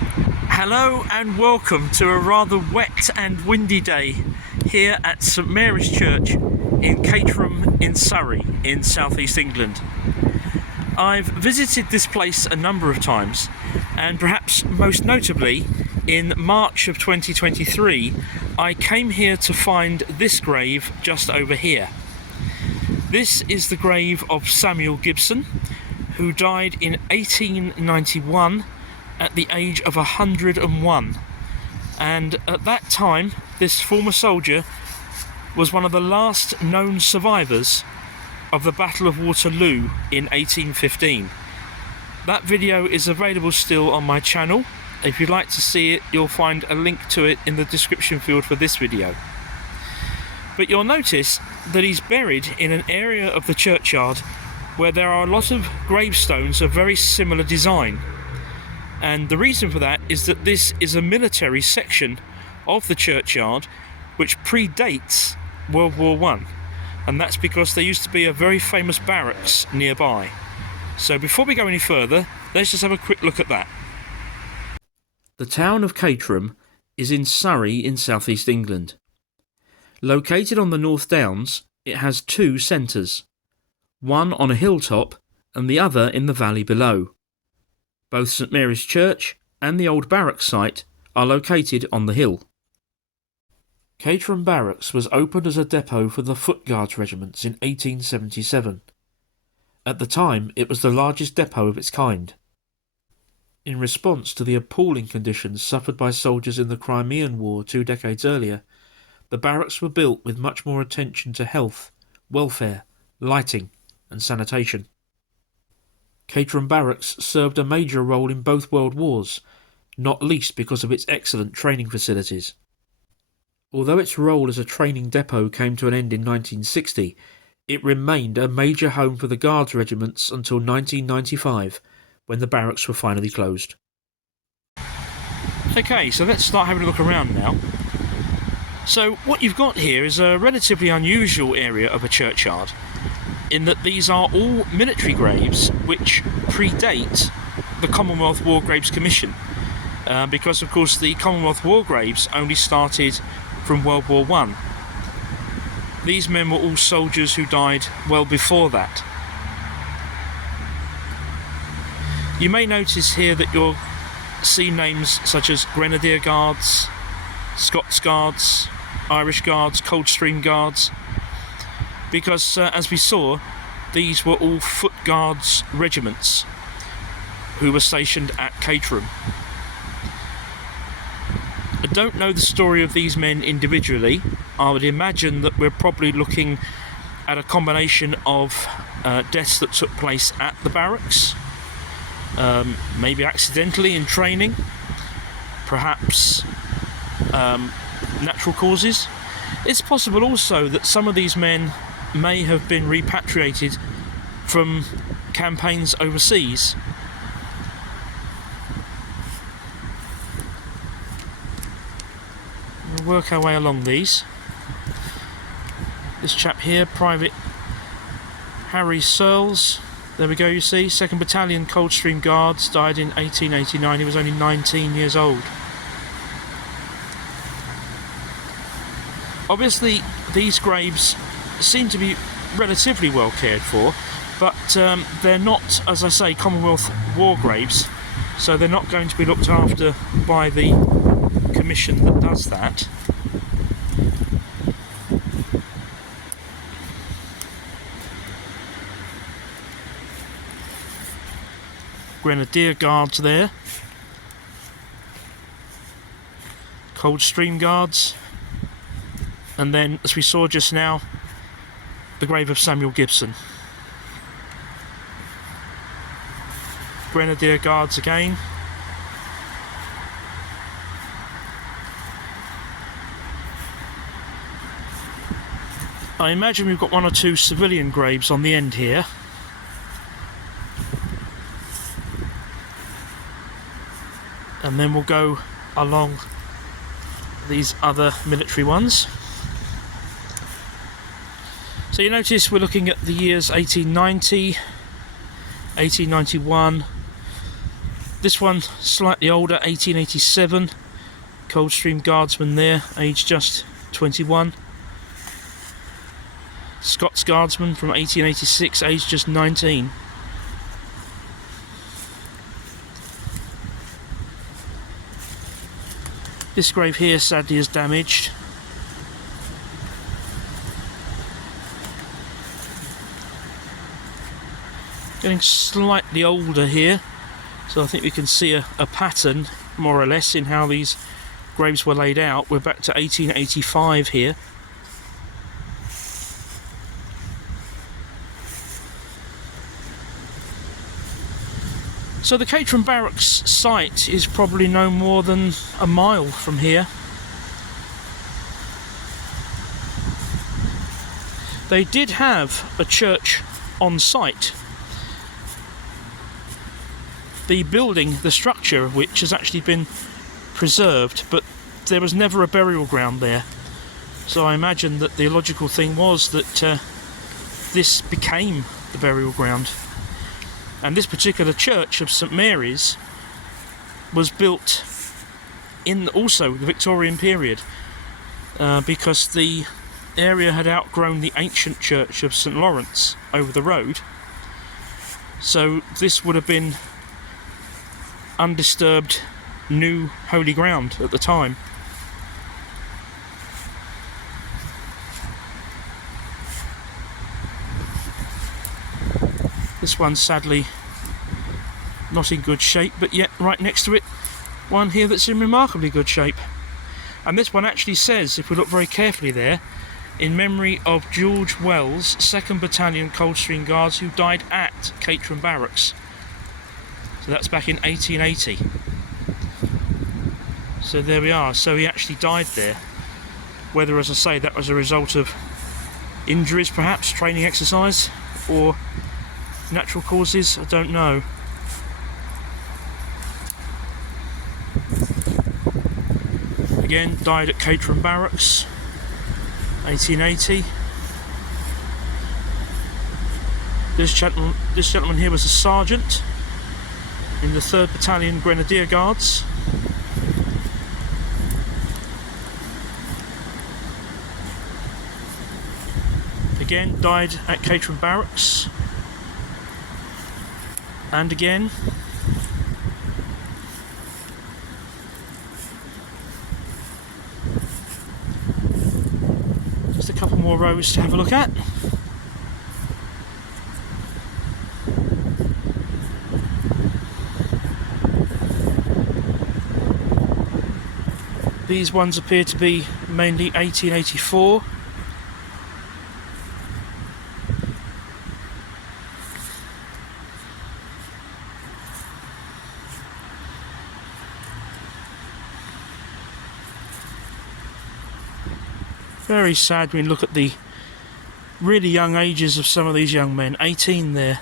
Hello and welcome to a rather wet and windy day here at St Mary's Church in Caterham in Surrey in southeast England. I've visited this place a number of times, and perhaps most notably in March of 2023 I came here to find this grave just over here. This is the grave of Samuel Gibson, who died in 1891 at the age of 101, and at that time this former soldier was one of the last known survivors of the Battle of Waterloo in 1815. That video is available still on my channel. If you'd like to see it, you'll find a link to it in the description field for this video. But you'll notice that he's buried in an area of the churchyard where there are a lot of gravestones of very similar design. And the reason for that is that this is a military section of the churchyard which predates World War I. And that's because there used to be a very famous barracks nearby. So before we go any further, let's just have a quick look at that. The town of Caterham is in Surrey in southeast England. Located on the North Downs, it has two centres, one on a hilltop and the other in the valley below. Both St Mary's Church and the old barracks site are located on the hill. Caterham Barracks was opened as a depot for the Foot Guards regiments in 1877. At the time, it was the largest depot of its kind. In response to the appalling conditions suffered by soldiers in the Crimean War 2 decades earlier, the barracks were built with much more attention to health, welfare, lighting and sanitation. Caterham Barracks served a major role in both World Wars, not least because of its excellent training facilities. Although its role as a training depot came to an end in 1960, it remained a major home for the Guards regiments until 1995, when the barracks were finally closed. Okay, so let's start having a look around now. So what you've got here is a relatively unusual area of a churchyard, in that these are all military graves which predate the Commonwealth War Graves Commission, because of course the Commonwealth War Graves only started from World War I. These men were all soldiers who died well before that. You may notice here that you'll see names such as Grenadier Guards, Scots Guards, Irish Guards, Coldstream Guards, because as we saw, these were all Foot Guards regiments who were stationed at Caterham. I don't know the story of these men individually. I would imagine that we're probably looking at a combination of deaths that took place at the barracks, maybe accidentally in training, perhaps natural causes. It's possible also that some of these men may have been repatriated from campaigns overseas. We'll work our way along these. This chap here, Private Harry Searles, there we go, you see, 2nd Battalion Coldstream Guards, died in 1889, he was only 19 years old. Obviously these graves seem to be relatively well cared for, but they're not, as I say, Commonwealth War Graves, so they're not going to be looked after by the commission that does that. Grenadier Guards there, Coldstream Guards, and then, as we saw just now, the grave of Samuel Gibson. Grenadier Guards again. I imagine we've got one or two civilian graves on the end here. And then we'll go along these other military ones. So you notice we're looking at the years 1890, 1891, This one slightly older, 1887. Coldstream Guardsman there, aged just 21. Scots Guardsman from 1886, aged just 19. This grave here sadly is damaged. Getting slightly older here, so I think we can see a pattern more or less in how these graves were laid out. We're back to 1885 here. So the Caterham Barracks site is probably no more than a mile from here. They did have a church on site. The building, the structure of which has actually been preserved, but there was never a burial ground there. So I imagine that the logical thing was that this became the burial ground. And this particular church of St Mary's was built in also the Victorian period because the area had outgrown the ancient church of St Lawrence over the road. So this would have been undisturbed new holy ground at the time. This one's sadly not in good shape, but yet right next to it one here that's in remarkably good shape. And this one actually says, if we look very carefully there, in memory of George Wells, 2nd Battalion Coldstream Guards, who died at Caterham Barracks. So that's back in 1880. So there we are. So he actually died there. Whether, as I say, that was a result of injuries, perhaps, training exercise, or natural causes, I don't know. Again, died at Caterham Barracks, 1880. This gentleman here was a sergeant in the 3rd Battalion Grenadier Guards. Again, died at Caterham Barracks. And again. Just a couple more rows to have a look at. These ones appear to be mainly 1884. Very sad when you look at the really young ages of some of these young men. 18 there.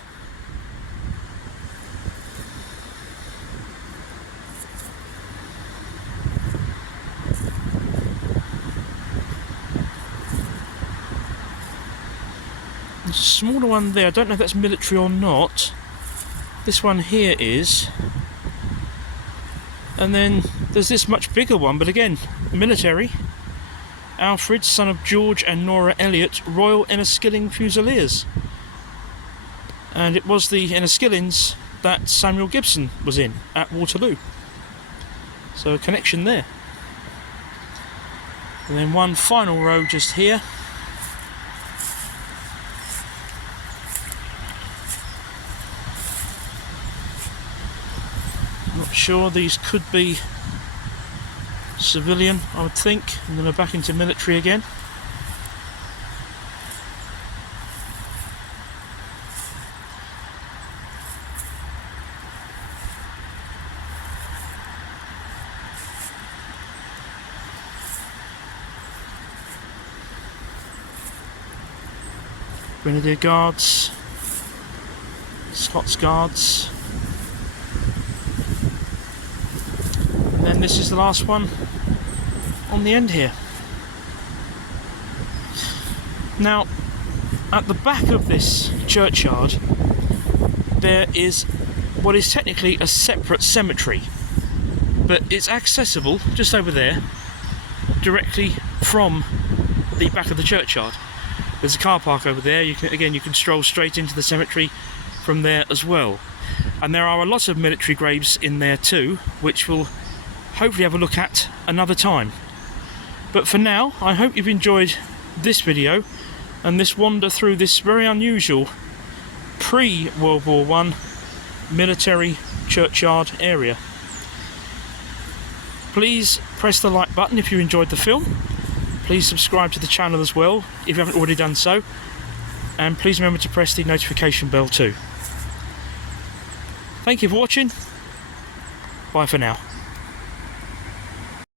There's a smaller one there. I don't know if that's military or not. This one here is. And then there's this much bigger one, but again, military. Alfred, son of George and Nora Elliot, Royal Enniskillen Fusiliers. And it was the Enniskillens that Samuel Gibson was in at Waterloo. So a connection there. And then one final row just here. Not sure, these could be civilian, I would think, and then we're back into military again. Grenadier Guards, Scots Guards. And then this is the last one on the end here. Now, at the back of this churchyard there is what is technically a separate cemetery, but it's accessible just over there directly from the back of the churchyard. There's a car park over there. You can stroll straight into the cemetery from there as well. And there are a lot of military graves in there too, which we'll hopefully have a look at another time. But for now, I hope you've enjoyed this video and this wander through this very unusual pre-World War I military churchyard area. Please press the like button if you enjoyed the film. Please subscribe to the channel as well if you haven't already done so, and please remember to press the notification bell too. Thank you for watching. Bye for now.